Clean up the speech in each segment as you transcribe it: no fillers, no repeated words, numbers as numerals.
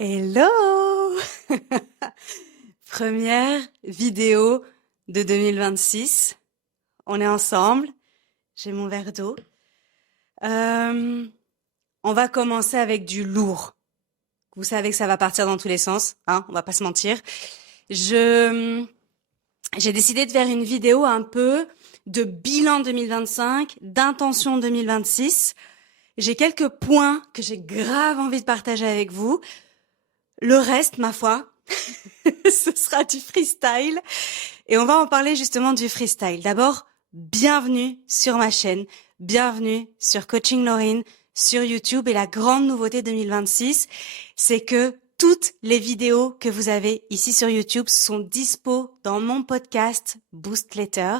Hello! Première vidéo de 2026. On est ensemble. J'ai mon verre d'eau. On va commencer avec du lourd. Vous savez que ça va partir dans tous les sens, hein, on va pas se mentir. J'ai décidé de faire une vidéo un peu de bilan 2025, d'intention 2026. J'ai quelques points que j'ai grave envie de partager avec vous. Le reste, ma foi, ce sera du freestyle. Et on va en parler justement du freestyle. D'abord, bienvenue sur ma chaîne. Bienvenue sur Coaching Laurine, sur YouTube. Et la grande nouveauté 2026, c'est que toutes les vidéos que vous avez ici sur YouTube sont dispo dans mon podcast Boost Letter.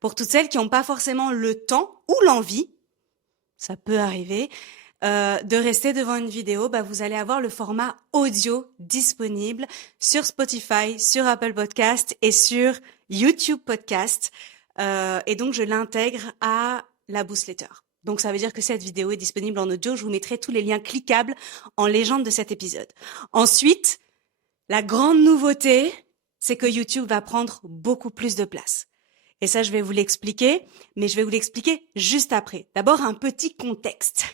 Pour toutes celles qui n'ont pas forcément le temps ou l'envie, ça peut arriver, de rester devant une vidéo, vous allez avoir le format audio disponible sur Spotify, sur Apple Podcast et sur YouTube Podcast. Et donc, je l'intègre à la Boost Letter. Donc, ça veut dire que cette vidéo est disponible en audio. Je vous mettrai tous les liens cliquables en légende de cet épisode. Ensuite, la grande nouveauté, c'est que YouTube va prendre beaucoup plus de place. Et ça, je vais vous l'expliquer, mais je vais vous l'expliquer juste après. D'abord, un petit contexte.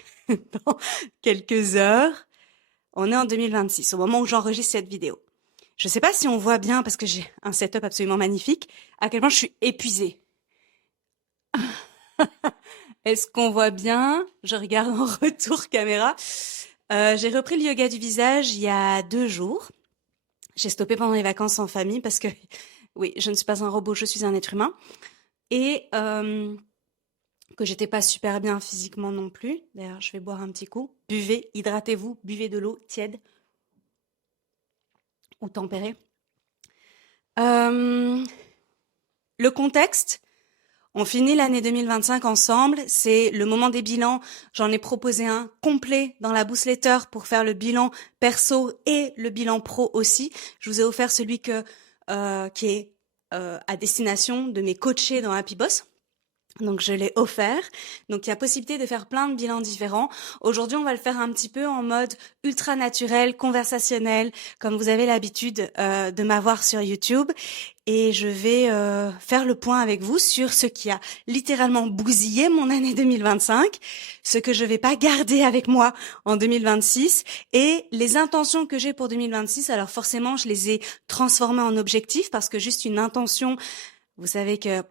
Dans quelques heures, on est en 2026, au moment où j'enregistre cette vidéo. Je ne sais pas si on voit bien, parce que j'ai un setup absolument magnifique, à quel point je suis épuisée. Est-ce qu'on voit bien? Je regarde en retour caméra. J'ai repris le yoga du visage il y a 2 jours. J'ai stoppé pendant les vacances en famille parce que, oui, je ne suis pas un robot, je suis un être humain. Et que j'étais pas super bien physiquement non plus. D'ailleurs, je vais boire un petit coup. Buvez, hydratez-vous, buvez de l'eau tiède ou tempérée. Le contexte, on finit l'année 2025 ensemble. C'est le moment des bilans. J'en ai proposé un complet dans la Boost Letter pour faire le bilan perso et le bilan pro aussi. Je vous ai offert celui qui est à destination de mes coachés dans Happy Boss. Donc je l'ai offert. Donc il y a possibilité de faire plein de bilans différents. Aujourd'hui, on va le faire un petit peu en mode ultra naturel, conversationnel, comme vous avez l'habitude de m'avoir sur YouTube. Et je vais faire le point avec vous sur ce qui a littéralement bousillé mon année 2025, ce que je vais pas garder avec moi en 2026 et les intentions que j'ai pour 2026. Alors forcément, je les ai transformées en objectifs parce que juste une intention, vous savez que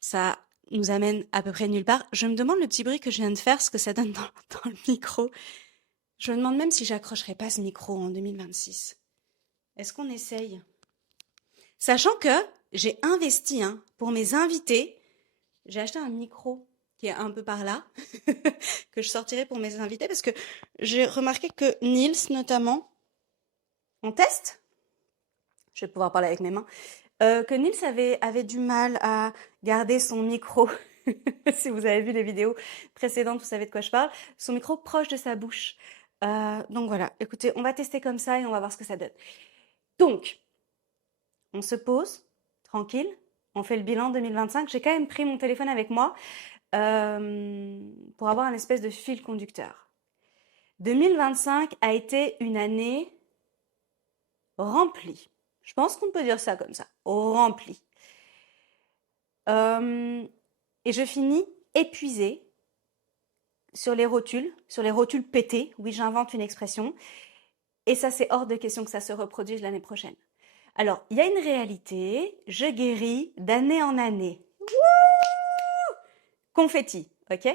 ça nous amène à peu près nulle part. Je me demande le petit bruit que je viens de faire, ce que ça donne dans le micro. Je me demande même si j'accrocherai pas ce micro en 2026. Est-ce qu'on essaye? Sachant que j'ai investi pour mes invités. J'ai acheté un micro qui est un peu par là, que je sortirai pour mes invités, parce que j'ai remarqué que Niels, notamment, on teste. Je vais pouvoir parler avec mes mains. Que Niels avait du mal à garder son micro, si vous avez vu les vidéos précédentes, vous savez de quoi je parle, son micro proche de sa bouche. Donc voilà, écoutez, on va tester comme ça et on va voir ce que ça donne. Donc, on se pose, tranquille, on fait le bilan 2025. J'ai quand même pris mon téléphone avec moi pour avoir un espèce de fil conducteur. 2025 a été une année remplie. Je pense qu'on peut dire ça comme ça, rempli. Et je finis épuisée sur les rotules pétés. Oui, j'invente une expression. Et ça, c'est hors de question que ça se reproduise l'année prochaine. Alors, il y a une réalité, je guéris d'année en année. Wouh! Confetti, ok?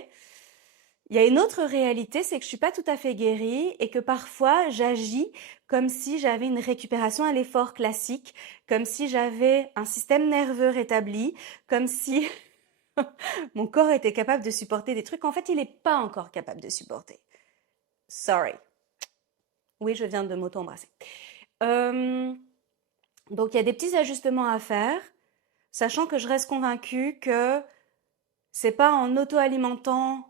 Il y a une autre réalité, c'est que je suis pas tout à fait guérie et que parfois j'agis comme si j'avais une récupération à l'effort classique, comme si j'avais un système nerveux rétabli, comme si mon corps était capable de supporter des trucs qu'en fait il n'est pas encore capable de supporter. Sorry. Oui, je viens de m'auto-embrasser. Donc il y a des petits ajustements à faire, sachant que je reste convaincue que c'est pas en auto-alimentant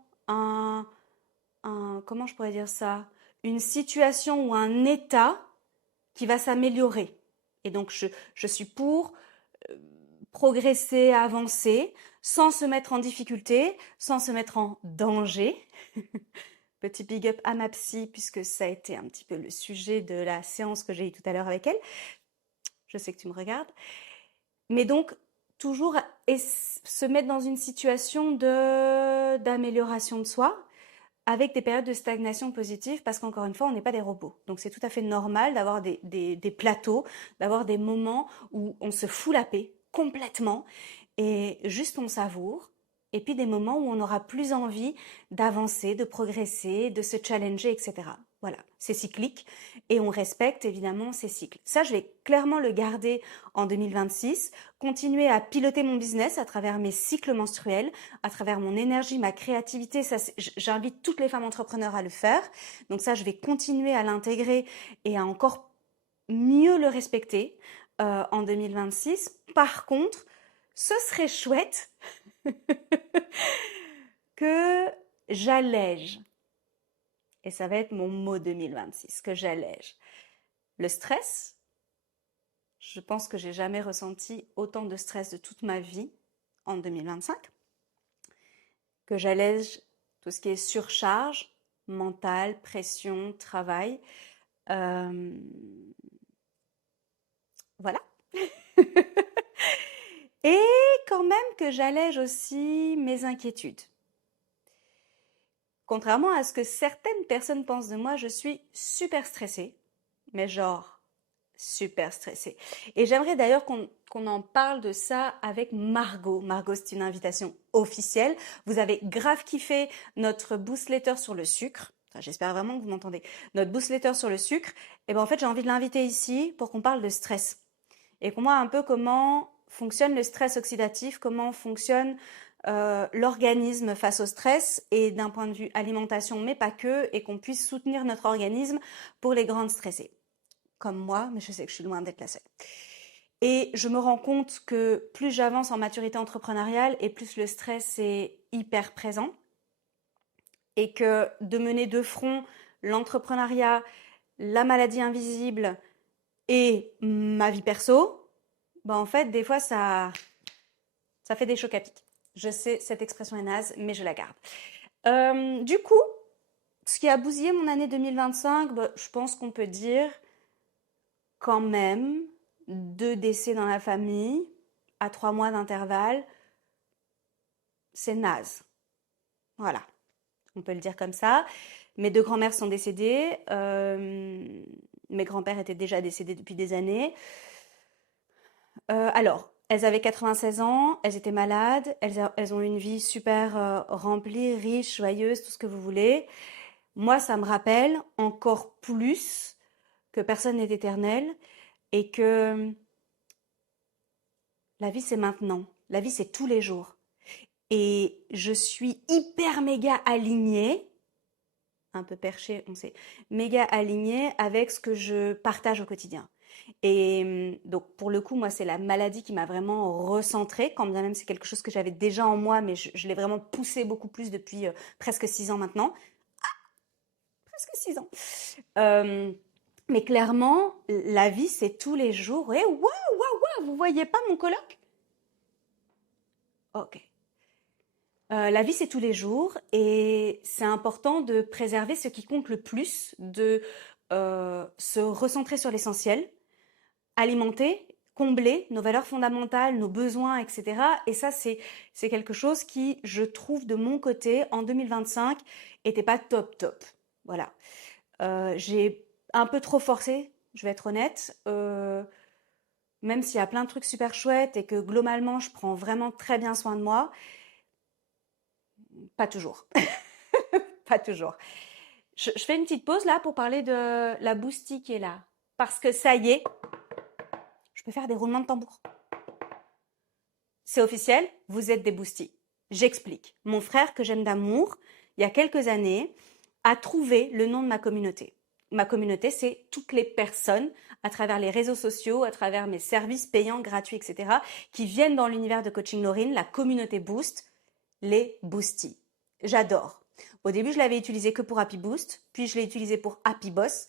comment je pourrais dire ça, une situation ou un état qui va s'améliorer. Et donc, je suis pour progresser, avancer, sans se mettre en difficulté, sans se mettre en danger. Petit big up à ma psy, puisque ça a été un petit peu le sujet de la séance que j'ai eue tout à l'heure avec elle. Je sais que tu me regardes. Mais donc, toujours se mettre dans une situation d'amélioration de soi, avec des périodes de stagnation positive, parce qu'encore une fois, on n'est pas des robots. Donc c'est tout à fait normal d'avoir des plateaux, d'avoir des moments où on se fout la paix complètement, et juste on savoure, et puis des moments où on aura plus envie d'avancer, de progresser, de se challenger, etc. Voilà, c'est cyclique, et on respecte évidemment ces cycles. Ça, je vais clairement le garder en 2026, continuer à piloter mon business à travers mes cycles menstruels, à travers mon énergie, ma créativité. Ça, j'invite toutes les femmes entrepreneurs à le faire. Donc ça, je vais continuer à l'intégrer et à encore mieux le respecter en 2026. Par contre, ce serait chouette que j'allège, et ça va être mon mot 2026, que j'allège le stress. Je pense que j'ai jamais ressenti autant de stress de toute ma vie en 2025. Que j'allège tout ce qui est surcharge mentale, pression, travail. Voilà. Et quand même que j'allège aussi mes inquiétudes. Contrairement à ce que certaines personnes pensent de moi, je suis super stressée, mais genre super stressée. Et j'aimerais d'ailleurs qu'on en parle de ça avec Margot. Margot, c'est une invitation officielle. Vous avez grave kiffé notre boostletter sur le sucre. Enfin, j'espère vraiment que vous m'entendez. Notre boostletter sur le sucre. Et ben en fait, j'ai envie de l'inviter ici pour qu'on parle de stress. Et qu'on voit un peu comment fonctionne le stress oxydatif, comment fonctionne l'organisme face au stress, et d'un point de vue alimentation, mais pas que, et qu'on puisse soutenir notre organisme pour les grandes stressées. Comme moi, mais je sais que je suis loin d'être la seule. Et je me rends compte que plus j'avance en maturité entrepreneuriale, et plus le stress est hyper présent, et que de mener de front l'entrepreneuriat, la maladie invisible et ma vie perso, bah en fait, des fois, ça fait des chocs à pic. Je sais, cette expression est naze, mais je la garde. Du coup, ce qui a bousillé mon année 2025, bah, je pense qu'on peut dire quand même 2 décès dans la famille à 3 mois d'intervalle. C'est naze. Voilà, on peut le dire comme ça. Mes 2 grands-mères sont décédées. Mes grands-pères étaient déjà décédés depuis des années. Alors, elles avaient 96 ans, elles étaient malades, elles ont eu une vie super remplie, riche, joyeuse, tout ce que vous voulez. Moi, ça me rappelle encore plus que personne n'est éternel, et que la vie, c'est maintenant. La vie, c'est tous les jours. Et je suis hyper méga alignée, un peu perchée, on sait, méga alignée avec ce que je partage au quotidien. Et donc, pour le coup, moi, c'est la maladie qui m'a vraiment recentrée, quand bien même c'est quelque chose que j'avais déjà en moi, mais je l'ai vraiment poussé beaucoup plus depuis presque 6 ans maintenant. Presque 6 ans. Mais clairement, la vie, c'est tous les jours. Et waouh, waouh, waouh, vous voyez pas mon coloc? Ok. La vie, c'est tous les jours, et c'est important de préserver ce qui compte le plus, de se recentrer sur l'essentiel, alimenter, combler nos valeurs fondamentales, nos besoins, etc. Et ça, c'est quelque chose qui, je trouve, de mon côté, en 2025, était pas top top. Voilà. J'ai un peu trop forcé, je vais être honnête. Même s'il y a plein de trucs super chouettes et que globalement, je prends vraiment très bien soin de moi, pas toujours. Pas toujours. Je fais une petite pause là pour parler de la boostie qui est là. Parce que ça y est, je peux faire des roulements de tambour. C'est officiel, vous êtes des boosties. J'explique. Mon frère, que j'aime d'amour, il y a quelques années, a trouvé le nom de ma communauté. Ma communauté, c'est toutes les personnes, à travers les réseaux sociaux, à travers mes services payants, gratuits, etc., qui viennent dans l'univers de Coaching Laurine, la communauté Boost, les boosties. J'adore. Au début, je l'avais utilisé que pour Happy Boost, puis je l'ai utilisé pour Happy Boss.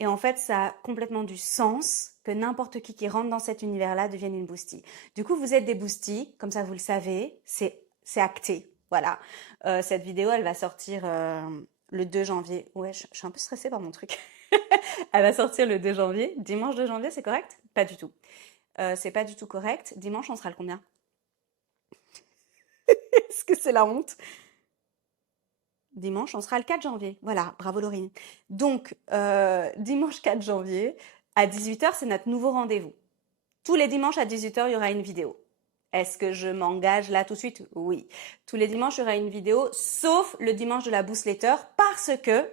Et en fait, ça a complètement du sens que n'importe qui rentre dans cet univers-là devienne une boostie. Du coup, vous êtes des boosties, comme ça vous le savez, c'est acté. Voilà. Cette vidéo, elle va sortir le 2 janvier. Ouais, je suis un peu stressée par mon truc. Elle va sortir le 2 janvier. Dimanche 2 janvier, c'est correct? Pas du tout. C'est pas du tout correct. Dimanche, on sera le combien? Est-ce que c'est la honte? Dimanche, on sera le 4 janvier. Voilà, bravo Laurine. Donc, dimanche 4 janvier, à 18h, c'est notre nouveau rendez-vous. Tous les dimanches à 18h, il y aura une vidéo. Est-ce que je m'engage là tout de suite? Oui. Tous les dimanches, il y aura une vidéo, sauf le dimanche de la boostletter, parce que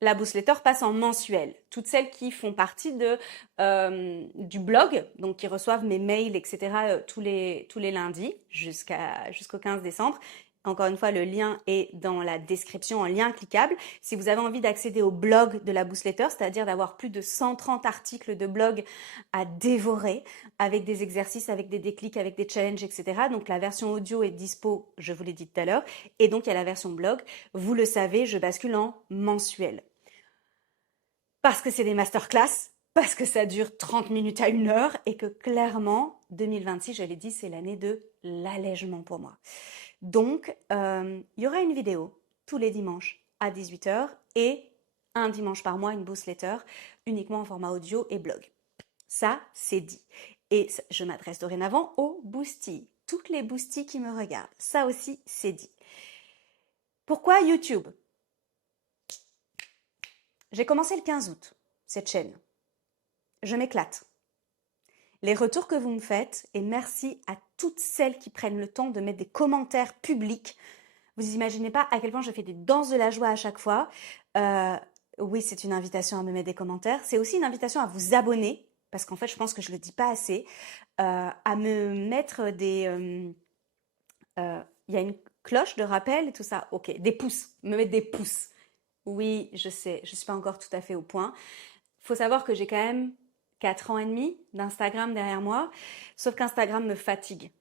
la boostletter passe en mensuel. Toutes celles qui font partie du blog, donc qui reçoivent mes mails, etc., tous les lundis jusqu'au 15 décembre. Encore une fois, le lien est dans la description en lien cliquable. Si vous avez envie d'accéder au blog de la boostletter, c'est-à-dire d'avoir plus de 130 articles de blog à dévorer, avec des exercices, avec des déclics, avec des challenges, etc. Donc la version audio est dispo, je vous l'ai dit tout à l'heure, et donc il y a la version blog. Vous le savez, je bascule en mensuel. Parce que c'est des masterclass, parce que ça dure 30 minutes à 1 heure et que clairement, 2026, je l'ai dit, c'est l'année de l'allègement pour moi. Donc, il y aura une vidéo tous les dimanches à 18h et un dimanche par mois, une boostletter, uniquement en format audio et blog. Ça, c'est dit. Et je m'adresse dorénavant aux boosties, toutes les boosties qui me regardent. Ça aussi, c'est dit. Pourquoi YouTube? J'ai commencé le 15 août, cette chaîne. Je m'éclate. Les retours que vous me faites, et merci à toutes celles qui prennent le temps de mettre des commentaires publics. Vous imaginez pas à quel point je fais des danses de la joie à chaque fois. Oui, c'est une invitation à me mettre des commentaires. C'est aussi une invitation à vous abonner, parce qu'en fait, je pense que je le dis pas assez, à me mettre des... Il y a une cloche de rappel et tout ça. Ok, des pouces, me mettre des pouces. Oui, je sais, je suis pas encore tout à fait au point. Faut savoir que j'ai quand même 4 ans et demi d'Instagram derrière moi, sauf qu'Instagram me fatigue.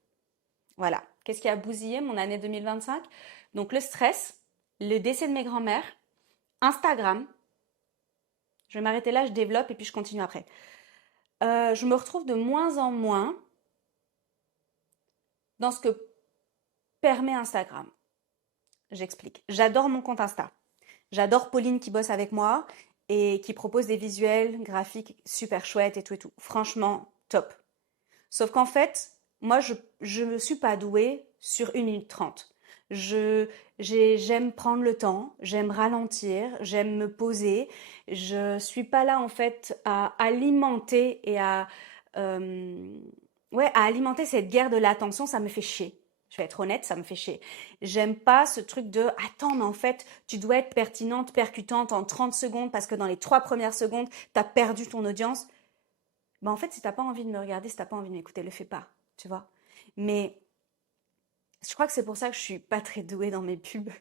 Voilà. Qu'est-ce qui a bousillé mon année 2025? Donc le stress, le décès de mes grands-mères, Instagram. Je vais m'arrêter là, je développe et puis je continue après. Je me retrouve de moins en moins dans ce que permet Instagram. J'explique. J'adore mon compte Insta. J'adore Pauline qui bosse avec moi et qui propose des visuels graphiques super chouettes et tout et tout. Franchement, top. Sauf qu'en fait, moi, je ne suis pas douée sur 1 minute 30. J'aime prendre le temps, j'aime ralentir, j'aime me poser. Je suis pas là, en fait, à alimenter et à alimenter cette guerre de l'attention. Ça me fait chier. Je vais être honnête, ça me fait chier. J'aime pas ce truc de attends, mais en fait, tu dois être pertinente, percutante en 30 secondes parce que dans les 3 premières secondes, tu as perdu ton audience. En fait, si t'as pas envie de me regarder, si t'as pas envie de m'écouter, le fais pas, tu vois. Mais je crois que c'est pour ça que je suis pas très douée dans mes pubs.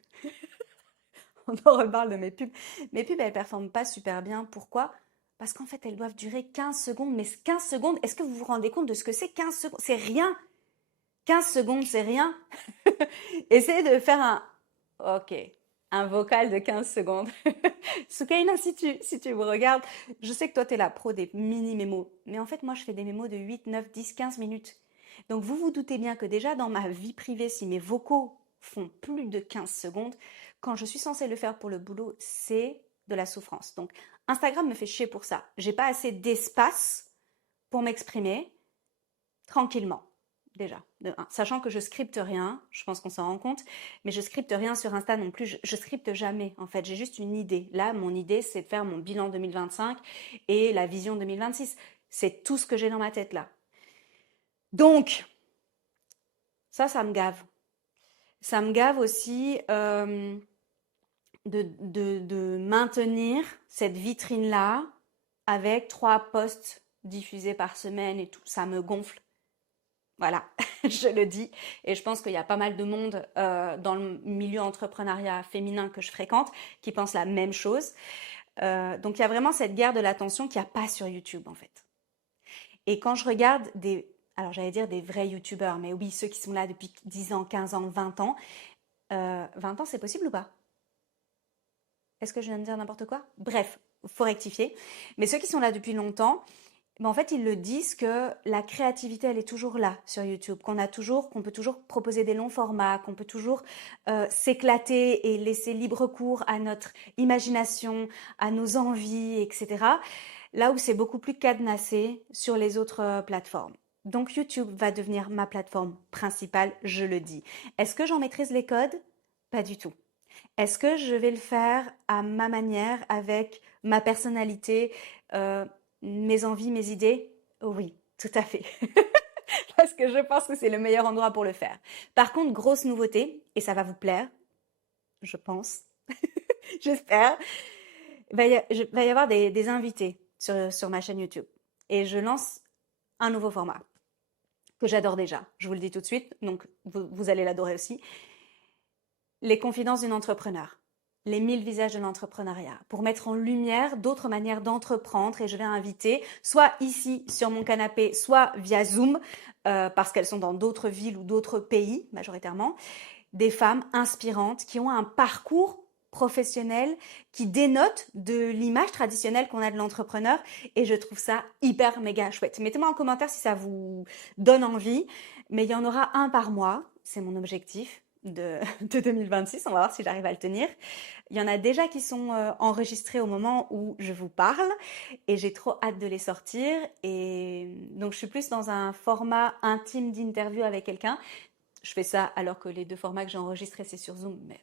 On en reparle de mes pubs. Mes pubs, elles performent pas super bien. Pourquoi? Parce qu'en fait, elles doivent durer 15 secondes. Mais 15 secondes, est-ce que vous vous rendez compte de ce que c'est 15 secondes? C'est rien. 15 secondes, c'est rien. Essayez de faire Ok, un vocal de 15 secondes. Soukaina, si tu me regardes, je sais que toi, tu es la pro des mini-mémos. Mais en fait, moi, je fais des mémos de 8, 9, 10, 15 minutes. Donc, vous vous doutez bien que déjà, dans ma vie privée, si mes vocaux font plus de 15 secondes, quand je suis censée le faire pour le boulot, c'est de la souffrance. Donc, Instagram me fait chier pour ça. J'ai pas assez d'espace pour m'exprimer tranquillement. Déjà, de 1. Sachant que je scripte rien, je pense qu'on s'en rend compte, mais je scripte rien sur Insta non plus, je scripte jamais en fait, j'ai juste une idée. Là, mon idée, c'est de faire mon bilan 2025 et la vision 2026. C'est tout ce que j'ai dans ma tête là. Donc, ça me gave. Ça me gave aussi de maintenir cette vitrine-là avec 3 posts diffusés par semaine et tout. Ça me gonfle. Voilà, je le dis. Et je pense qu'il y a pas mal de monde dans le milieu entrepreneuriat féminin que je fréquente qui pense la même chose. Donc il y a vraiment cette guerre de l'attention qu'il n'y a pas sur YouTube en fait. Et quand je regarde alors j'allais dire des vrais YouTubeurs, mais oui, ceux qui sont là depuis 10 ans, 15 ans, 20 ans. 20 ans, c'est possible ou pas? Est-ce que je viens de dire n'importe quoi? Bref, faut rectifier. Mais ceux qui sont là depuis longtemps, Ben, en fait, ils le disent que la créativité, elle est toujours là sur YouTube, qu'on peut toujours proposer des longs formats, qu'on peut toujours s'éclater et laisser libre cours à notre imagination, à nos envies, etc. Là où c'est beaucoup plus cadenassé sur les autres plateformes. Donc YouTube va devenir ma plateforme principale, je le dis. Est-ce que j'en maîtrise les codes? Pas du tout. Est-ce que je vais le faire à ma manière, avec ma personnalité, euh, mes envies, mes idées? Oui, tout à fait. Parce que je pense que c'est le meilleur endroit pour le faire. Par contre, grosse nouveauté, et ça va vous plaire, je pense, j'espère, va y avoir des invités sur ma chaîne YouTube. Et je lance un nouveau format que j'adore déjà. Je vous le dis tout de suite, donc vous allez l'adorer aussi. Les confidences d'une entrepreneur. Les 1000 visages de l'entrepreneuriat, pour mettre en lumière d'autres manières d'entreprendre. Et je vais inviter, soit ici sur mon canapé, soit via Zoom, parce qu'elles sont dans d'autres villes ou d'autres pays majoritairement, des femmes inspirantes qui ont un parcours professionnel qui dénote de l'image traditionnelle qu'on a de l'entrepreneur, et je trouve ça hyper méga chouette. Mettez-moi en commentaire si ça vous donne envie, mais il y en aura un par mois, c'est mon objectif de 2026, on va voir si j'arrive à le tenir. Il y en a déjà qui sont enregistrés au moment où je vous parle, et j'ai trop hâte de les sortir. Et donc je suis plus dans un format intime d'interview avec quelqu'un. Je fais ça alors que les deux formats que j'ai enregistrés, c'est sur Zoom, mais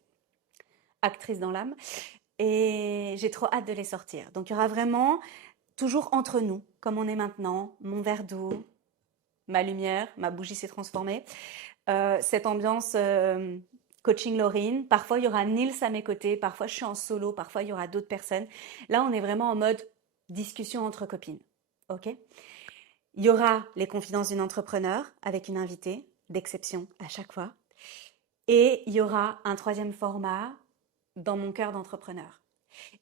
actrice dans l'âme. Et j'ai trop hâte de les sortir. Donc il y aura vraiment toujours entre nous, comme on est maintenant, mon verre d'eau, ma lumière, ma bougie s'est transformée. Cette ambiance coaching Laurine. Parfois, il y aura Nils à mes côtés. Parfois, je suis en solo. Parfois, il y aura d'autres personnes. Là, on est vraiment en mode discussion entre copines. OK? Il y aura les confidences d'une entrepreneur avec une invitée d'exception à chaque fois. Et il y aura un troisième format dans mon cœur d'entrepreneur.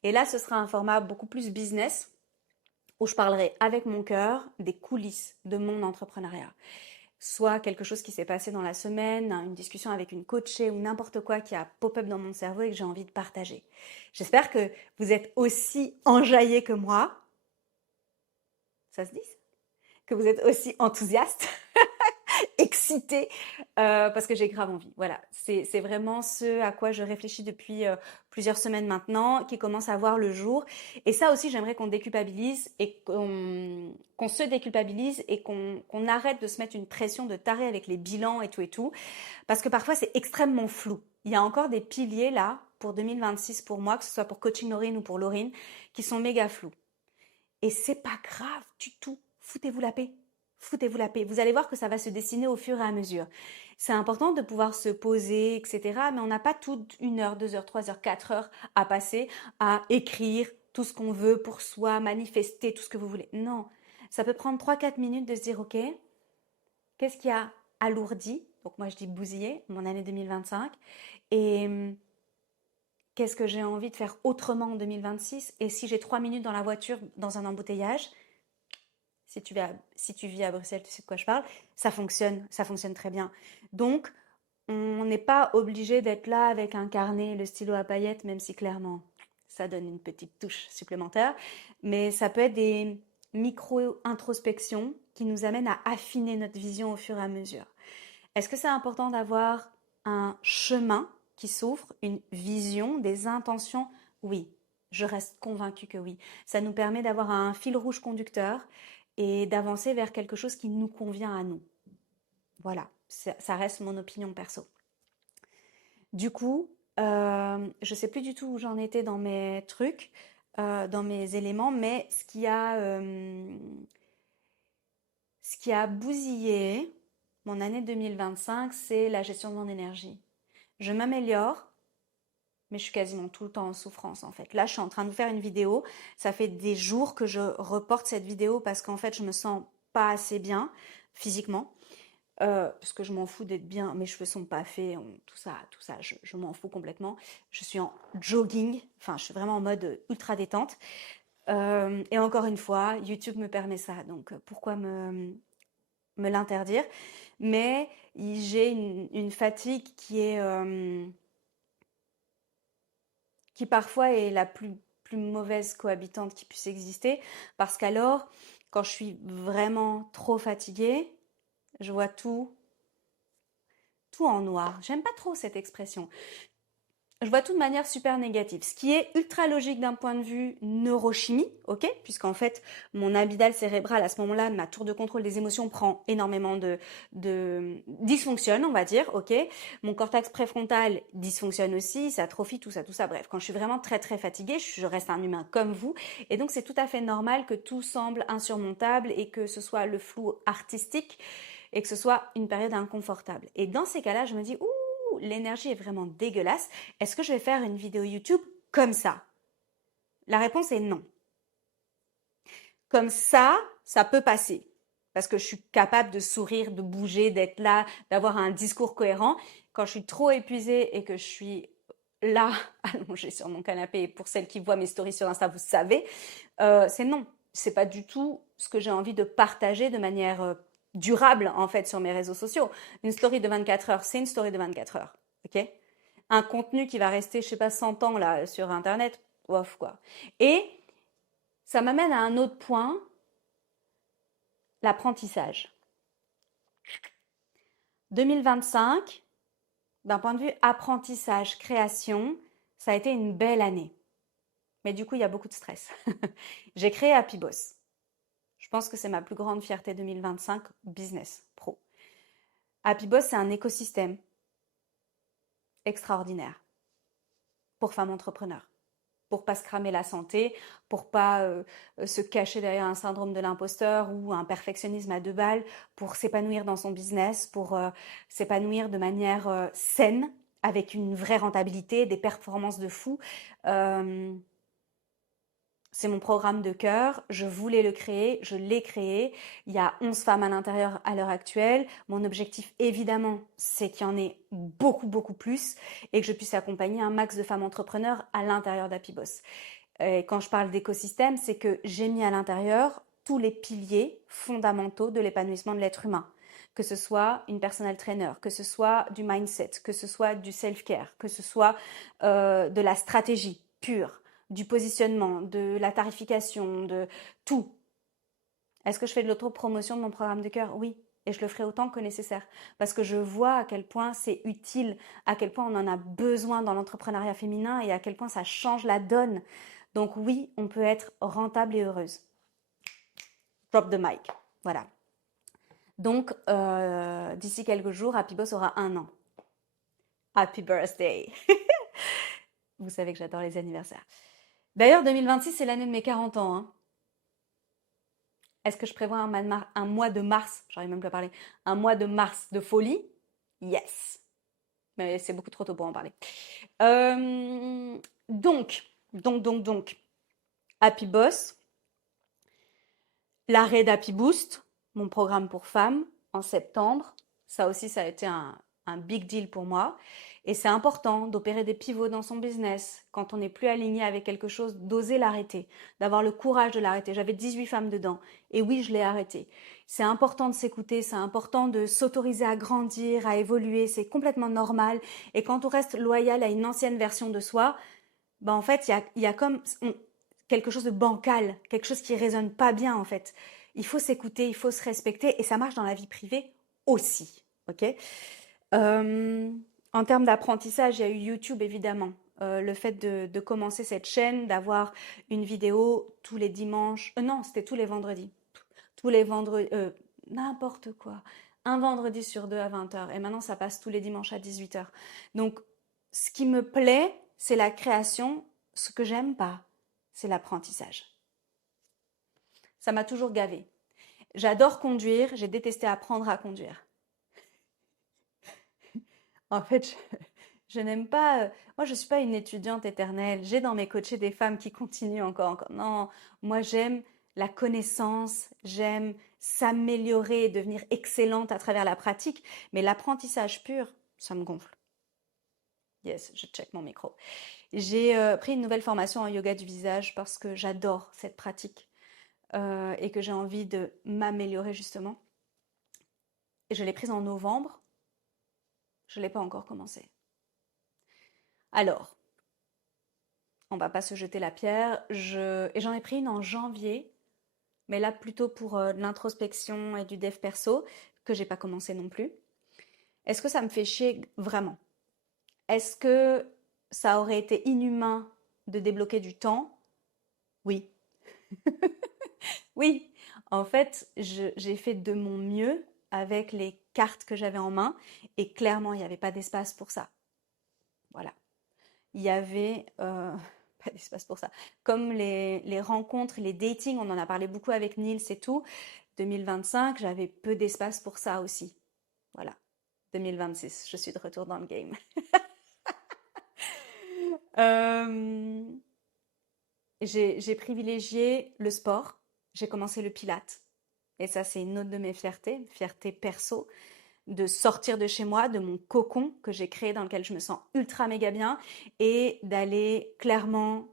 Et là, ce sera un format beaucoup plus business où je parlerai avec mon cœur des coulisses de mon entrepreneuriat. Soit quelque chose qui s'est passé dans la semaine, une discussion avec une coachée ou n'importe quoi qui a pop-up dans mon cerveau et que j'ai envie de partager. J'espère que vous êtes aussi enjaillés que moi. Ça se dit? Que vous êtes aussi enthousiaste, excité, parce que j'ai grave envie. Voilà, c'est vraiment ce à quoi je réfléchis depuis plusieurs semaines maintenant, qui commence à voir le jour. Et ça aussi, j'aimerais qu'on déculpabilise et qu'on se déculpabilise et qu'on arrête de se mettre une pression de taré avec les bilans et tout, parce que parfois c'est extrêmement flou. Il y a encore des piliers là pour 2026 pour moi, que ce soit pour Coaching Laurine ou pour Laurine, qui sont méga flous. Et c'est pas grave du tout. Foutez-vous la paix. Foutez-vous la paix. Vous allez voir que ça va se dessiner au fur et à mesure. C'est important de pouvoir se poser, etc. Mais on n'a pas toute 1 heure, 2 heures, 3 heures, 4 heures à passer à écrire tout ce qu'on veut pour soi, manifester tout ce que vous voulez. Non. Ça peut prendre 3-4 minutes de se dire, OK, qu'est-ce qui a alourdi, donc moi je dis bousillé, mon année 2025, et qu'est-ce que j'ai envie de faire autrement en 2026. Et si j'ai 3 minutes dans la voiture, dans un embouteillage, si tu vis à Bruxelles, tu sais de quoi je parle, ça fonctionne très bien. Donc, on n'est pas obligé d'être là avec un carnet et le stylo à paillettes, même si clairement, ça donne une petite touche supplémentaire. Mais ça peut être des micro-introspections qui nous amènent à affiner notre vision au fur et à mesure. Est-ce que c'est important d'avoir un chemin qui s'ouvre, une vision, des intentions? Oui, je reste convaincue que oui. Ça nous permet d'avoir un fil rouge conducteur et d'avancer vers quelque chose qui nous convient à nous. Voilà, ça reste mon opinion perso. Du coup, je sais plus du tout où j'en étais dans mes trucs, dans mes éléments, mais ce qui a bousillé mon année 2025, c'est la gestion de mon énergie. Je m'améliore, mais je suis quasiment tout le temps en souffrance en fait. Là, je suis en train de vous faire une vidéo. Ça fait des jours que je reporte cette vidéo parce qu'en fait, je me sens pas assez bien physiquement. Parce que je m'en fous d'être bien, mes cheveux sont pas faits, tout ça, je m'en fous complètement. Je suis en jogging, enfin, je suis vraiment en mode ultra détente. Et encore une fois, YouTube me permet ça, donc pourquoi me l'interdire? Mais j'ai une fatigue qui parfois est la plus mauvaise cohabitante qui puisse exister, parce qu'alors, Quand je suis vraiment trop fatiguée, je vois tout en noir. J'aime pas trop cette expression. Je vois tout de manière super négative, ce qui est ultra logique d'un point de vue neurochimie, ok? Puisqu'en fait, mon amygdale cérébrale, à ce moment-là, ma tour de contrôle des émotions prend énormément dysfonctionne, on va dire, ok? Mon cortex préfrontal dysfonctionne aussi, ça atrophie, tout ça, tout ça. Bref, quand je suis vraiment très très fatiguée, je reste un humain comme vous, et donc c'est tout à fait normal que tout semble insurmontable et que ce soit le flou artistique et que ce soit une période inconfortable. Et dans ces cas-là, je me dis, ouh, l'énergie est vraiment dégueulasse. Est-ce que je vais faire une vidéo YouTube comme ça? La réponse est non. Comme ça peut passer. Parce que je suis capable de sourire, de bouger, d'être là, d'avoir un discours cohérent. Quand je suis trop épuisée et que je suis là, allongée sur mon canapé, et pour celles qui voient mes stories sur Insta, vous savez, c'est non. C'est pas du tout ce que j'ai envie de partager de manière durable, en fait, sur mes réseaux sociaux. Une story de 24 heures, c'est une story de 24 heures. Ok? Un contenu qui va rester, je sais pas, 100 ans là sur Internet, ouf quoi. Et ça m'amène à un autre point, l'apprentissage. 2025, d'un point de vue apprentissage, création, ça a été une belle année. Mais du coup, il y a beaucoup de stress. J'ai créé Happy Boss. Je pense que c'est ma plus grande fierté 2025 business pro. Happy Boss, c'est un écosystème extraordinaire pour femmes entrepreneurs, pour pas se cramer la santé, pour pas se cacher derrière un syndrome de l'imposteur ou un perfectionnisme à deux balles, pour s'épanouir dans son business, pour s'épanouir de manière saine, avec une vraie rentabilité, des performances de fou. Euh, c'est mon programme de cœur, je voulais le créer, je l'ai créé. Il y a 11 femmes à l'intérieur à l'heure actuelle. Mon objectif, évidemment, c'est qu'il y en ait beaucoup, beaucoup plus et que je puisse accompagner un max de femmes entrepreneurs à l'intérieur d'Happy Boss. Et quand je parle d'écosystème, c'est que j'ai mis à l'intérieur tous les piliers fondamentaux de l'épanouissement de l'être humain. Que ce soit une personal trainer, que ce soit du mindset, que ce soit du self-care, que ce soit de la stratégie pure, du positionnement, de la tarification, de tout. Est-ce que je fais de l'autopromotion de mon programme de cœur? Oui. Et je le ferai autant que nécessaire. Parce que je vois à quel point c'est utile, à quel point on en a besoin dans l'entrepreneuriat féminin et à quel point ça change la donne. Donc oui, on peut être rentable et heureuse. Drop the mic. Voilà. Donc, d'ici quelques jours, Happy Boss aura 1 an. Happy birthday. Vous savez que j'adore les anniversaires. D'ailleurs, 2026, c'est l'année de mes 40 ans. Hein. Est-ce que je prévois un mois de mars, j'arrive même plus à parler, un mois de mars de folie? Yes. Mais c'est beaucoup trop tôt pour en parler. Donc, Happy Boss, l'arrêt d'Happy Boost, mon programme pour femmes, en septembre. Ça aussi, ça a été un big deal pour moi. Et c'est important d'opérer des pivots dans son business. Quand on n'est plus aligné avec quelque chose, d'oser l'arrêter, d'avoir le courage de l'arrêter. J'avais 18 femmes dedans. Et oui, je l'ai arrêté. C'est important de s'écouter, c'est important de s'autoriser à grandir, à évoluer. C'est complètement normal. Et quand on reste loyal à une ancienne version de soi, ben en fait, il y a comme quelque chose de bancal, quelque chose qui résonne pas bien en fait. Il faut s'écouter, il faut se respecter et ça marche dans la vie privée aussi. Ok. Euh, En termes d'apprentissage, il y a eu YouTube évidemment. Le fait de commencer cette chaîne, d'avoir une vidéo tous les dimanches, non, c'était tous les vendredis. Tous les vendredis, n'importe quoi. Un vendredi sur deux à 20h. Et maintenant, ça passe tous les dimanches à 18h. Donc, ce qui me plaît, c'est la création. Ce que j'aime pas, c'est l'apprentissage. Ça m'a toujours gavée. J'adore conduire, j'ai détesté apprendre à conduire. En fait, je n'aime pas. Moi, je suis pas une étudiante éternelle. J'ai dans mes coachés des femmes qui continuent encore. Non, moi, j'aime la connaissance, j'aime s'améliorer et devenir excellente à travers la pratique. Mais l'apprentissage pur, ça me gonfle. Yes, je check mon micro. J'ai pris une nouvelle formation en yoga du visage parce que j'adore cette pratique et que j'ai envie de m'améliorer justement. Et je l'ai prise en novembre. Je ne l'ai pas encore commencé. Alors, on va pas se jeter la pierre. Et j'en ai pris une en janvier. mais là plutôt pour de l'introspection et du dev perso, que j'ai pas commencé non plus. Est-ce que ça me fait chier vraiment? Est-ce que ça aurait été inhumain de débloquer du temps? Oui. Oui. En fait, j'ai fait de mon mieux avec les cartes que j'avais en main et clairement, il n'y avait pas d'espace pour ça. Voilà. Il y avait pas d'espace pour ça. Comme les rencontres, les datings, on en a parlé beaucoup avec Nils et tout. 2025, j'avais peu d'espace pour ça aussi. Voilà. 2026, je suis de retour dans le game. Euh, j'ai privilégié le sport. J'ai commencé le pilate. Et ça, c'est une autre de mes fiertés, fierté perso, de sortir de chez moi, de mon cocon que j'ai créé dans lequel je me sens ultra méga bien et d'aller clairement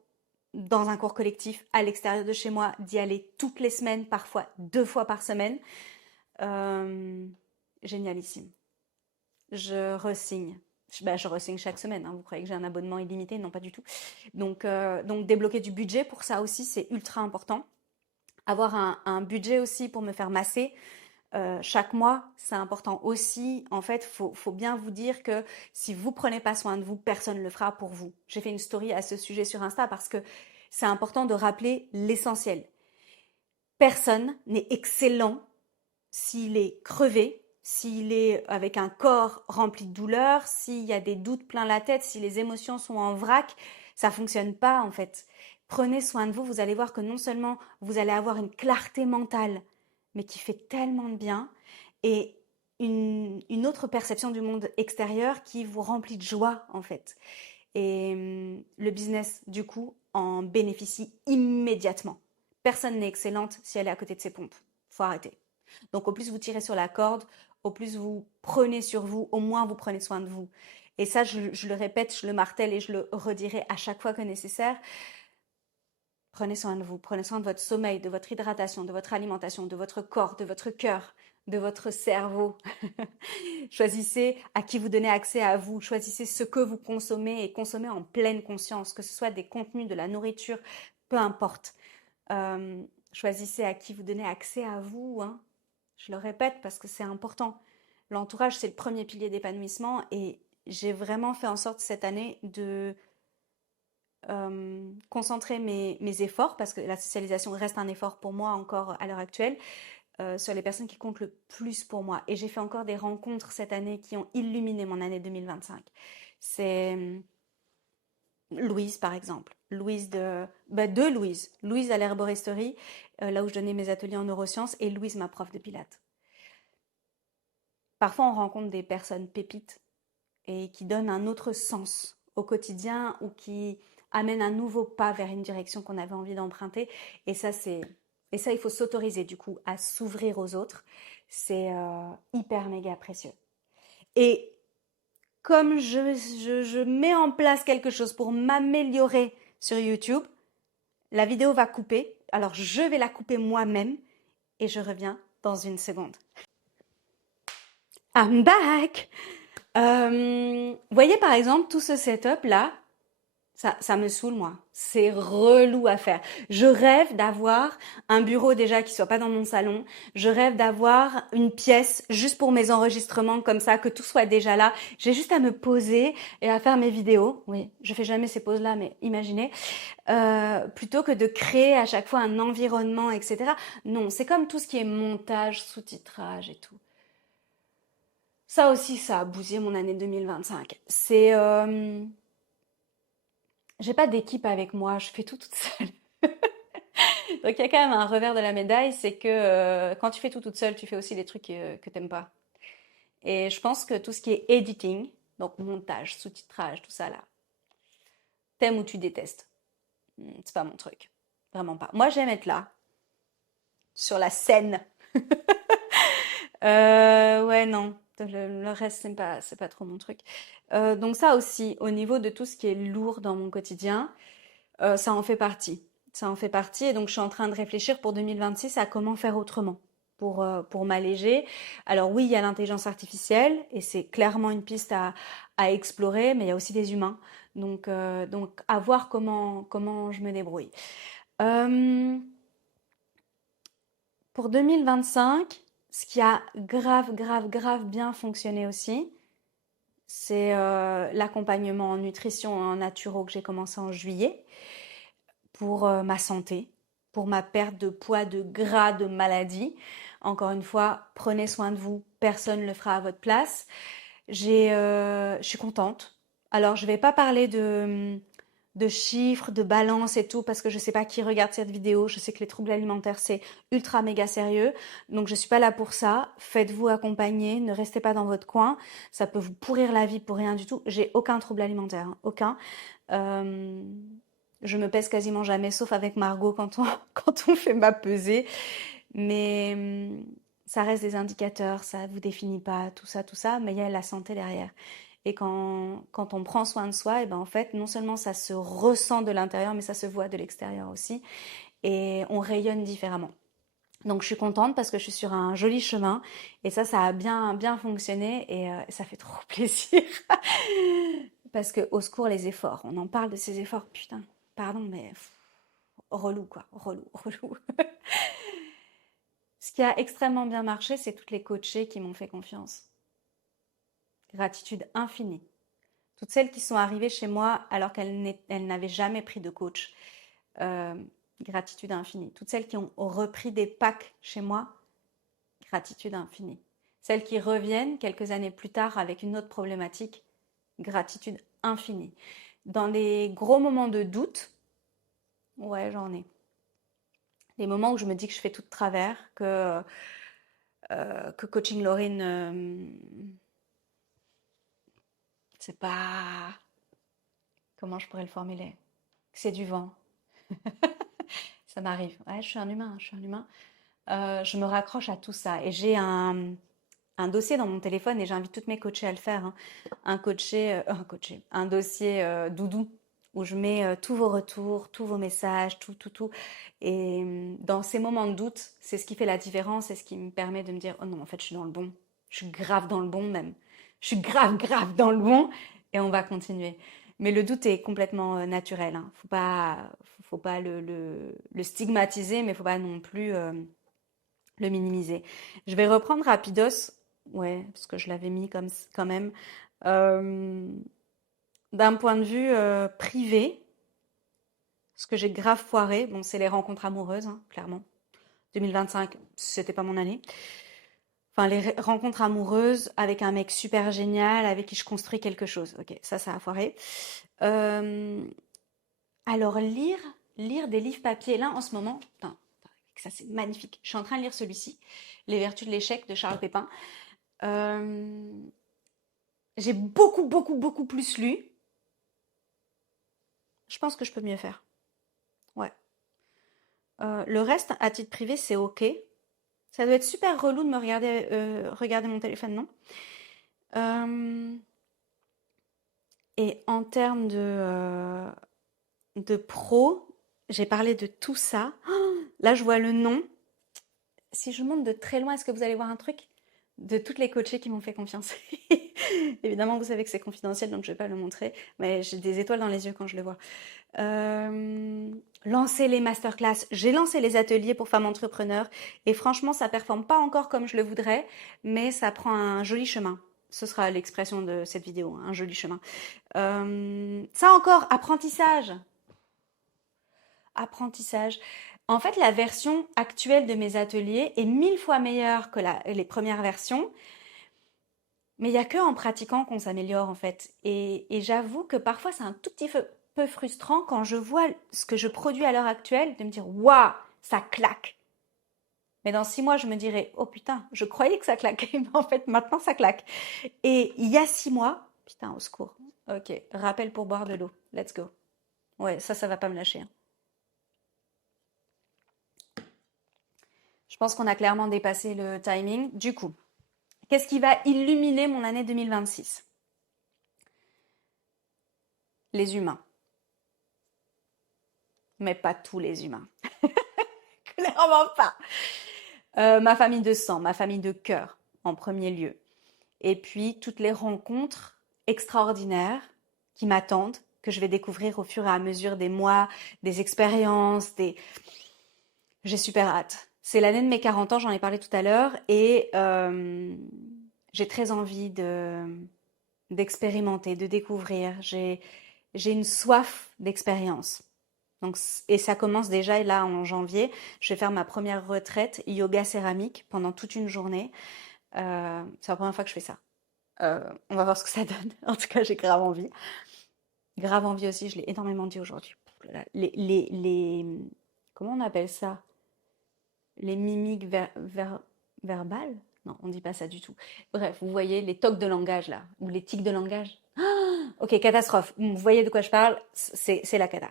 dans un cours collectif à l'extérieur de chez moi, d'y aller toutes les semaines, parfois 2 fois par semaine. Euh, Génialissime. Je resigne. Je resigne chaque semaine, hein. Vous croyez que j'ai un abonnement illimité? Non, pas du tout. Donc débloquer du budget pour ça aussi, c'est ultra important. Avoir un budget aussi pour me faire masser chaque mois, c'est important aussi. En fait, faut bien vous dire que si vous prenez pas soin de vous, personne ne le fera pour vous. J'ai fait une story à ce sujet sur Insta parce que c'est important de rappeler l'essentiel. Personne n'est excellent s'il est crevé, s'il est avec un corps rempli de douleur, s'il y a des doutes plein la tête, si les émotions sont en vrac, ça fonctionne pas en fait. Prenez soin de vous, vous allez voir que non seulement vous allez avoir une clarté mentale, mais qui fait tellement de bien, et une autre perception du monde extérieur qui vous remplit de joie en fait. Et le business, du coup, en bénéficie immédiatement. Personne n'est excellente si elle est à côté de ses pompes. Faut arrêter. Donc au plus vous tirez sur la corde, au plus vous prenez sur vous, au moins vous prenez soin de vous. Et ça, je le répète, je le martèle et je le redirai à chaque fois que nécessaire. Prenez soin de vous, prenez soin de votre sommeil, de votre hydratation, de votre alimentation, de votre corps, de votre cœur, de votre cerveau. Choisissez à qui vous donnez accès à vous, choisissez ce que vous consommez et consommez en pleine conscience, que ce soit des contenus, de la nourriture, peu importe. Choisissez à qui vous donnez accès à vous, hein. Je le répète parce que c'est important. L'entourage, c'est le premier pilier d'épanouissement et j'ai vraiment fait en sorte cette année de concentrer mes efforts, parce que la socialisation reste un effort pour moi encore à l'heure actuelle, sur les personnes qui comptent le plus pour moi. Et j'ai fait encore des rencontres cette année qui ont illuminé mon année 2025. C'est Louise, par exemple. Louise de Louise. Louise à l'herboristerie, là où je donnais mes ateliers en neurosciences, et Louise, ma prof de pilates. Parfois, on rencontre des personnes pépites et qui donnent un autre sens au quotidien ou qui amènent un nouveau pas vers une direction qu'on avait envie d'emprunter. Et ça, il faut s'autoriser du coup à s'ouvrir aux autres. C'est hyper méga précieux. Et comme je mets en place quelque chose pour m'améliorer sur YouTube, la vidéo va couper. Alors je vais la couper moi-même et je reviens dans une seconde. I'm back! Vous voyez par exemple tout ce setup là, ça me saoule moi. C'est relou à faire. Je rêve d'avoir un bureau déjà qui soit pas dans mon salon. Je rêve d'avoir une pièce juste pour mes enregistrements comme ça, que tout soit déjà là. J'ai juste à me poser et à faire mes vidéos. Oui, je fais jamais ces pauses là, mais imaginez. Plutôt que de créer à chaque fois un environnement, etc. Non, c'est comme tout ce qui est montage, sous-titrage et tout. Ça aussi, ça a bousillé mon année 2025. J'ai pas d'équipe avec moi, je fais tout toute seule. Donc il y a quand même un revers de la médaille, c'est que quand tu fais tout toute seule, tu fais aussi des trucs que t'aimes pas. Et je pense que tout ce qui est editing, donc montage, sous-titrage, tout ça là, t'aimes ou tu détestes. C'est pas mon truc. Vraiment pas. Moi j'aime être là, sur la scène. Ouais, non. Le reste, c'est pas trop mon truc. Donc ça aussi, au niveau de tout ce qui est lourd dans mon quotidien, ça en fait partie. Ça en fait partie et donc je suis en train de réfléchir pour 2026 à comment faire autrement pour m'alléger. Alors oui, il y a l'intelligence artificielle et c'est clairement une piste à explorer, mais il y a aussi des humains. Donc à voir comment je me débrouille. Euh, Pour 2025, ce qui a grave bien fonctionné aussi, c'est l'accompagnement en nutrition et en naturo que j'ai commencé en juillet pour ma santé, pour ma perte de poids, de gras, de maladie. Encore une fois, prenez soin de vous, personne ne le fera à votre place. Je suis contente. Alors, je vais pas parler de chiffres, de balance et tout, parce que je sais pas qui regarde cette vidéo. Je sais que les troubles alimentaires, c'est ultra méga sérieux. Donc, je suis pas là pour ça. Faites-vous accompagner. Ne restez pas dans votre coin. Ça peut vous pourrir la vie pour rien du tout. J'ai aucun trouble alimentaire, hein, aucun. Euh, je me pèse quasiment jamais, sauf avec Margot quand on fait ma pesée. Mais ça reste des indicateurs, ça vous définit pas tout ça, mais il y a la santé derrière. Et quand on prend soin de soi, et ben en fait, non seulement ça se ressent de l'intérieur, mais ça se voit de l'extérieur aussi. Et on rayonne différemment. Donc je suis contente parce que je suis sur un joli chemin. Et ça a bien fonctionné et ça fait trop plaisir. Parce que au secours les efforts. On en parle de ces efforts, putain. Pardon, mais relou quoi. Relou. Ce qui a extrêmement bien marché, c'est toutes les coachées qui m'ont fait confiance. Gratitude infinie. Toutes celles qui sont arrivées chez moi alors qu'elles n'avaient jamais pris de coach. Gratitude infinie. Toutes celles qui ont repris des packs chez moi, gratitude infinie. Celles qui reviennent quelques années plus tard avec une autre problématique, gratitude infinie. Dans les gros moments de doute, ouais, j'en ai. Les moments où je me dis que je fais tout de travers, que Coaching Laurine, c'est pas... Comment je pourrais le formuler? C'est du vent. Ça m'arrive. Ouais, je suis un humain. Je me raccroche à tout ça. Et j'ai un dossier dans mon téléphone et j'invite toutes mes coachées à le faire, hein. Un dossier doudou où je mets tous vos retours, tous vos messages, tout. Et dans ces moments de doute, c'est ce qui fait la différence et ce qui me permet de me dire, oh non, en fait, je suis dans le bon. Je suis grave dans le bon même. Je suis grave dans le bon et on va continuer. Mais le doute est complètement naturel, hein. Faut pas le stigmatiser, mais faut pas non plus le minimiser. Je vais reprendre rapidos, ouais, parce que je l'avais mis comme quand même. Euh, D'un point de vue privé, ce que j'ai grave foiré, bon, c'est les rencontres amoureuses, hein, clairement. 2025, c'était pas mon année. Enfin, les rencontres amoureuses avec un mec super génial, avec qui je construis quelque chose. Ok, ça a foiré. Euh, alors, lire des livres papier, là, en ce moment, putain, ça c'est magnifique. Je suis en train de lire celui-ci, Les Vertus de l'échec de Charles Pépin. J'ai beaucoup plus lu. Je pense que je peux mieux faire. Ouais. Le reste, à titre privé, c'est ok. Ça doit être super relou de me regarder mon téléphone, non? Et en termes de pro, j'ai parlé de tout ça. Oh, là, je vois le nom. Si je monte de très loin, est-ce que vous allez voir un truc? De toutes les coachées qui m'ont fait confiance. Évidemment, vous savez que c'est confidentiel, donc je ne vais pas le montrer, mais j'ai des étoiles dans les yeux quand je le vois. Lancer les masterclass. J'ai lancé les ateliers pour femmes entrepreneurs et franchement, ça performe pas encore comme je le voudrais, mais ça prend un joli chemin. Ce sera l'expression de cette vidéo, un joli chemin. Ça encore, apprentissage. En fait, la version actuelle de mes ateliers est 1000 fois meilleure que les premières versions. Mais il n'y a que en pratiquant qu'on s'améliore en fait. Et j'avoue que parfois c'est un tout petit peu frustrant quand je vois ce que je produis à l'heure actuelle, de me dire waouh, ça claque. Mais dans 6 mois, je me dirais oh putain, je croyais que ça claquait, mais en fait maintenant ça claque. Et il y a 6 mois, putain, au secours. Ok, rappel pour boire de l'eau. Let's go. Ouais, ça va pas me lâcher, hein. Je pense qu'on a clairement dépassé le timing. Du coup, qu'est-ce qui va illuminer mon année 2026? Les humains. Mais pas tous les humains. Clairement pas. Ma famille de sang, ma famille de cœur, en premier lieu. Et puis, toutes les rencontres extraordinaires qui m'attendent, que je vais découvrir au fur et à mesure des mois, des expériences, J'ai super hâte. C'est l'année de mes 40 ans, j'en ai parlé tout à l'heure, et j'ai très envie d'expérimenter, de découvrir. J'ai une soif d'expérience. Donc, et ça commence déjà là en janvier. Je vais faire ma première retraite yoga céramique pendant toute une journée. C'est la première fois que je fais ça. On va voir ce que ça donne. En tout cas, j'ai grave envie. Grave envie aussi, je l'ai énormément dit aujourd'hui. Comment on appelle ça? Les mimiques verbales? Non, on dit pas ça du tout. Bref, vous voyez les tocs de langage là, ou les tics de langage. Ok, catastrophe. Vous voyez de quoi je parle? C'est la cata.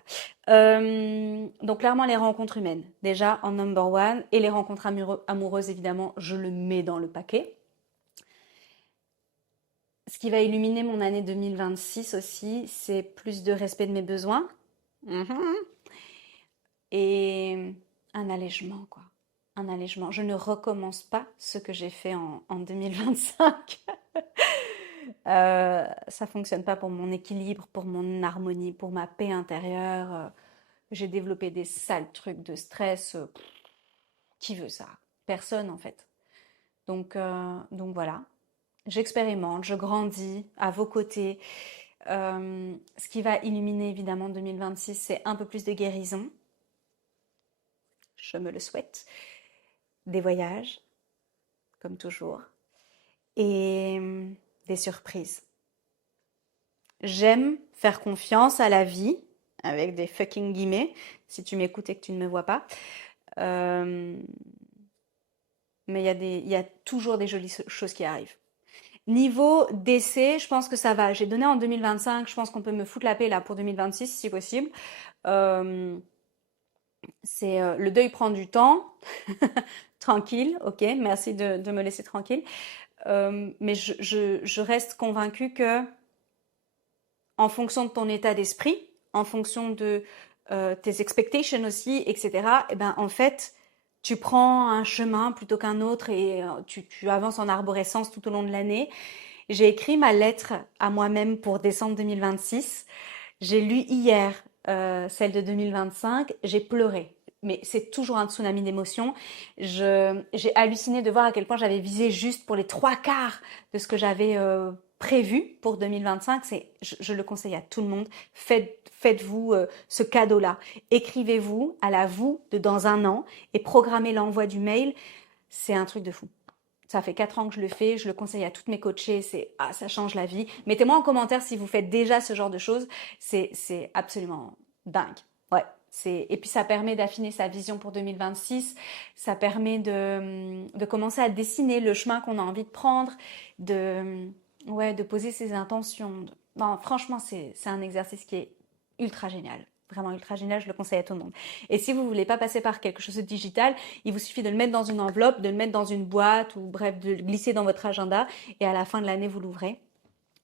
Donc clairement les rencontres humaines, déjà en number one, et les rencontres amoureuses évidemment, je le mets dans le paquet. Ce qui va illuminer mon année 2026 aussi, c'est plus de respect de mes besoins. Mhm. Et un allègement, quoi. Un allègement. Je ne recommence pas ce que j'ai fait en 2025. Ça fonctionne pas pour mon équilibre, pour mon harmonie, pour ma paix intérieure. J'ai développé des sales trucs de stress. Qui veut ça? Personne en fait. Donc voilà. J'expérimente, je grandis à vos côtés. Ce qui va illuminer évidemment 2026, c'est un peu plus de guérison. Je me le souhaite. Des voyages, comme toujours. Et des surprises. J'aime faire confiance à la vie, avec des fucking guillemets, si tu m'écoutes et que tu ne me vois pas. Euh, mais il y a toujours des jolies choses qui arrivent. Niveau décès, je pense que ça va. J'ai donné en 2025, je pense qu'on peut me foutre la paix là pour 2026 si possible. Euh, le deuil prend du temps. Tranquille, ok, merci de me laisser tranquille. Mais je reste convaincue que en fonction de ton état d'esprit, en fonction de tes expectations aussi, etc., et ben, en fait, tu prends un chemin plutôt qu'un autre et tu avances en arborescence tout au long de l'année. J'ai écrit ma lettre à moi-même pour décembre 2026. J'ai lu hier celle de 2025. J'ai pleuré. Mais c'est toujours un tsunami d'émotions. J'ai halluciné de voir à quel point j'avais visé juste pour les trois quarts de ce que j'avais prévu pour 2025. Je le conseille à tout le monde. Faites-vous ce cadeau-là. Écrivez-vous à la vous de dans un an et programmez l'envoi du mail. C'est un truc de fou. Ça fait 4 ans que je le fais, je le conseille à toutes mes coachées, ça change la vie. Mettez-moi en commentaire si vous faites déjà ce genre de choses, c'est absolument dingue. Ouais, et puis ça permet d'affiner sa vision pour 2026, ça permet de commencer à dessiner le chemin qu'on a envie de prendre, de poser ses intentions. Non, franchement, c'est un exercice qui est ultra génial. Vraiment ultra génial, je le conseille à tout le monde. Et si vous voulez pas passer par quelque chose de digital, il vous suffit de le mettre dans une enveloppe, de le mettre dans une boîte ou bref, de le glisser dans votre agenda et à la fin de l'année, vous l'ouvrez.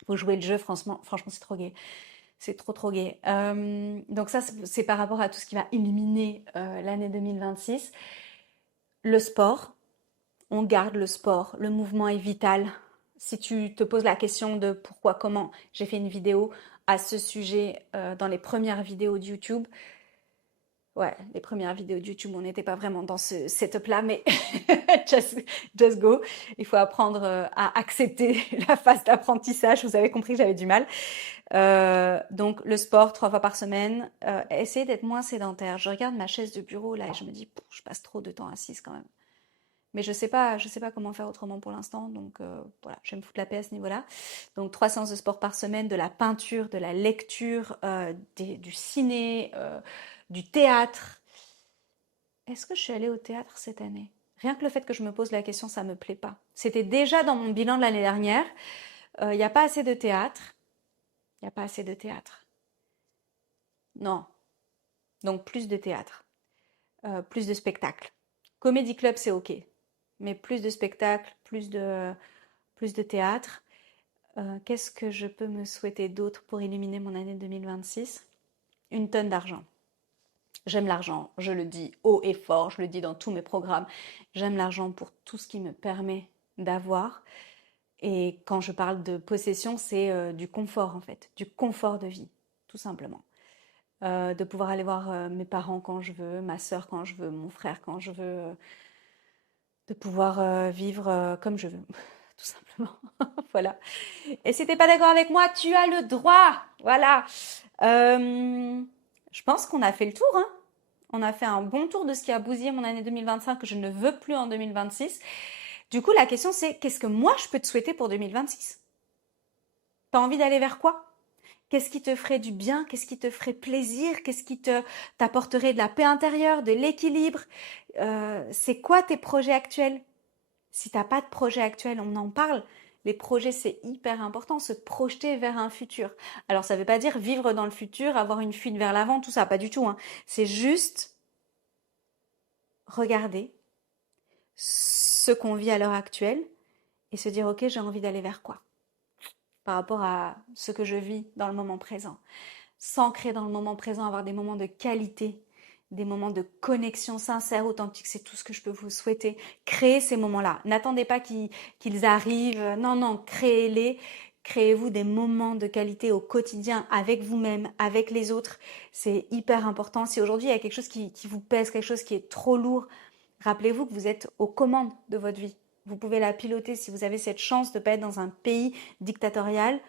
Vous jouez le jeu, franchement c'est trop gai. C'est trop gai. Donc ça, c'est par rapport à tout ce qui va illuminer l'année 2026. Le sport, on garde le sport. Le mouvement est vital. Si tu te poses la question de pourquoi, comment, j'ai fait une vidéo à ce sujet dans les premières vidéos de YouTube. Ouais, les premières vidéos de YouTube, on n'était pas vraiment dans ce setup-là, mais just go. Il faut apprendre à accepter la phase d'apprentissage. Vous avez compris que j'avais du mal. Donc, le sport 3 fois par semaine. Essayez d'être moins sédentaire. Je regarde ma chaise de bureau là et je me dis, je passe trop de temps assise quand même. Mais je sais pas comment faire autrement pour l'instant. Donc, voilà, je vais me foutre la paix à ce niveau-là. Donc, 3 séances de sport par semaine, de la peinture, de la lecture, du ciné, du théâtre. Est-ce que je suis allée au théâtre cette année? Rien que le fait que je me pose la question, ça me plaît pas. C'était déjà dans mon bilan de l'année dernière. Il n'y a pas assez de théâtre. Il n'y a pas assez de théâtre. Non. Donc plus de théâtre. Plus de spectacles. Comedy club, c'est ok. Mais plus de spectacles, plus de théâtre. Qu'est-ce que je peux me souhaiter d'autre pour illuminer mon année 2026? Une tonne d'argent. J'aime l'argent, je le dis haut et fort, je le dis dans tous mes programmes. J'aime l'argent pour tout ce qui me permet d'avoir. Et quand je parle de possession, c'est du confort en fait, du confort de vie, tout simplement. De pouvoir aller voir mes parents quand je veux, ma sœur quand je veux, mon frère quand je veux. de pouvoir vivre comme je veux, tout simplement. Voilà. Et si t'es pas d'accord avec moi, tu as le droit. Voilà. Je pense qu'on a fait le tour, hein. On a fait un bon tour de ce qui a bousillé mon année 2025 que je ne veux plus en 2026. Du coup, la question c'est qu'est-ce que moi je peux te souhaiter pour 2026? T'as envie d'aller vers quoi? Qu'est-ce qui te ferait du bien? Qu'est-ce qui te ferait plaisir? Qu'est-ce qui t'apporterait de la paix intérieure, de l'équilibre? C'est quoi tes projets actuels? Si t'as pas de projet actuel, on en parle. Les projets, c'est hyper important, se projeter vers un futur. Alors, ça veut pas dire vivre dans le futur, avoir une fuite vers l'avant, tout ça, pas du tout, hein. C'est juste regarder ce qu'on vit à l'heure actuelle et se dire, ok, j'ai envie d'aller vers quoi par rapport à ce que je vis dans le moment présent. S'ancrer dans le moment présent, avoir des moments de qualité, des moments de connexion sincère, authentique, c'est tout ce que je peux vous souhaiter. Créez ces moments-là. N'attendez pas qu'ils arrivent. Non, non, créez-les. Créez-vous des moments de qualité au quotidien avec vous-même, avec les autres. C'est hyper important. Si aujourd'hui il y a quelque chose qui vous pèse, quelque chose qui est trop lourd, rappelez-vous que vous êtes aux commandes de votre vie. Vous pouvez la piloter si vous avez cette chance de ne pas être dans un pays dictatorial.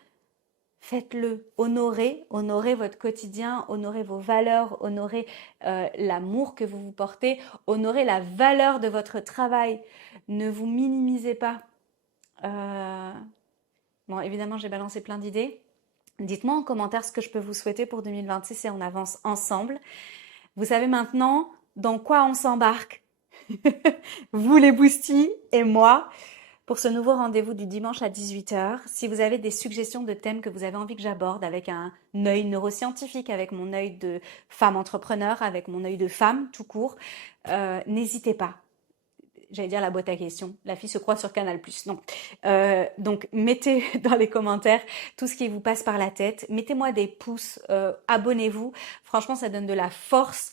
Faites-le, honorez votre quotidien, honorez vos valeurs, honorez l'amour que vous vous portez, honorez la valeur de votre travail. Ne vous minimisez pas. Euh, Bon, évidemment, j'ai balancé plein d'idées. Dites-moi en commentaire ce que je peux vous souhaiter pour 2026 et on avance ensemble. Vous savez maintenant dans quoi on s'embarque. Vous les boostis et moi pour ce nouveau rendez-vous du dimanche à 18h. Si vous avez des suggestions de thèmes que vous avez envie que j'aborde avec un œil neuroscientifique, avec mon œil de femme entrepreneur, avec mon œil de femme tout court, n'hésitez pas. J'allais dire la boîte à questions. La fille se croit sur Canal+. Non. Donc, mettez dans les commentaires tout ce qui vous passe par la tête. Mettez-moi des pouces. Abonnez-vous. Franchement, ça donne de la force.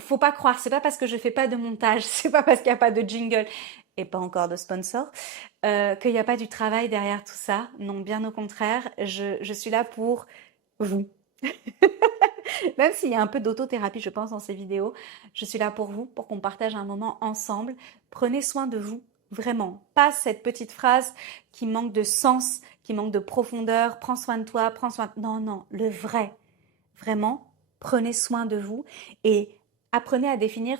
Faut pas croire. C'est pas parce que je fais pas de montage. C'est pas parce qu'il n'y a pas de jingle et pas encore de sponsor qu'il n'y a pas du travail derrière tout ça. Non, bien au contraire. Je suis là pour vous. Même s'il y a un peu d'autothérapie, je pense, dans ces vidéos, je suis là pour vous, pour qu'on partage un moment ensemble. Prenez soin de vous, vraiment. Pas cette petite phrase qui manque de sens, qui manque de profondeur. Prends soin de toi, prends soin de... Non, non, le vrai. Vraiment, prenez soin de vous et apprenez à définir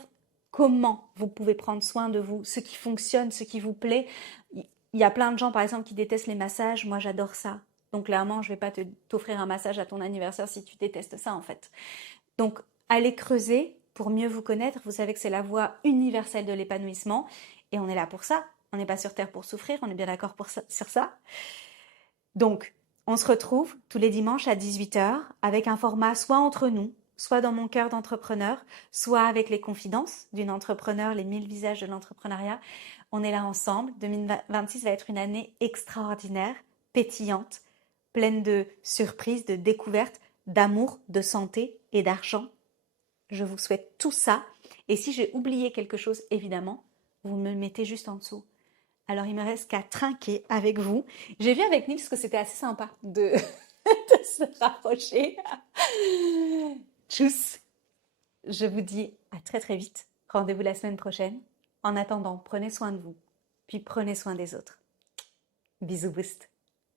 comment vous pouvez prendre soin de vous, ce qui fonctionne, ce qui vous plaît. Il y a plein de gens, par exemple, qui détestent les massages. Moi, j'adore ça. Donc, clairement, je ne vais pas t'offrir un massage à ton anniversaire si tu détestes ça, en fait. Donc, allez creuser pour mieux vous connaître. Vous savez que c'est la voie universelle de l'épanouissement. Et on est là pour ça. On n'est pas sur Terre pour souffrir. On est bien d'accord sur ça. Donc, on se retrouve tous les dimanches à 18h avec un format soit entre nous, soit dans mon cœur d'entrepreneur, soit avec les confidences d'une entrepreneur, les 1000 visages de l'entrepreneuriat. On est là ensemble. 2026 va être une année extraordinaire, pétillante, pleine de surprises, de découvertes, d'amour, de santé et d'argent. Je vous souhaite tout ça. Et si j'ai oublié quelque chose, évidemment, vous me le mettez juste en dessous. Alors, il me reste qu'à trinquer avec vous. J'ai vu avec Nils que c'était assez sympa de, de se rapprocher. Tchuss. Je vous dis à très très vite. Rendez-vous la semaine prochaine. En attendant, prenez soin de vous. Puis prenez soin des autres. Bisous boost.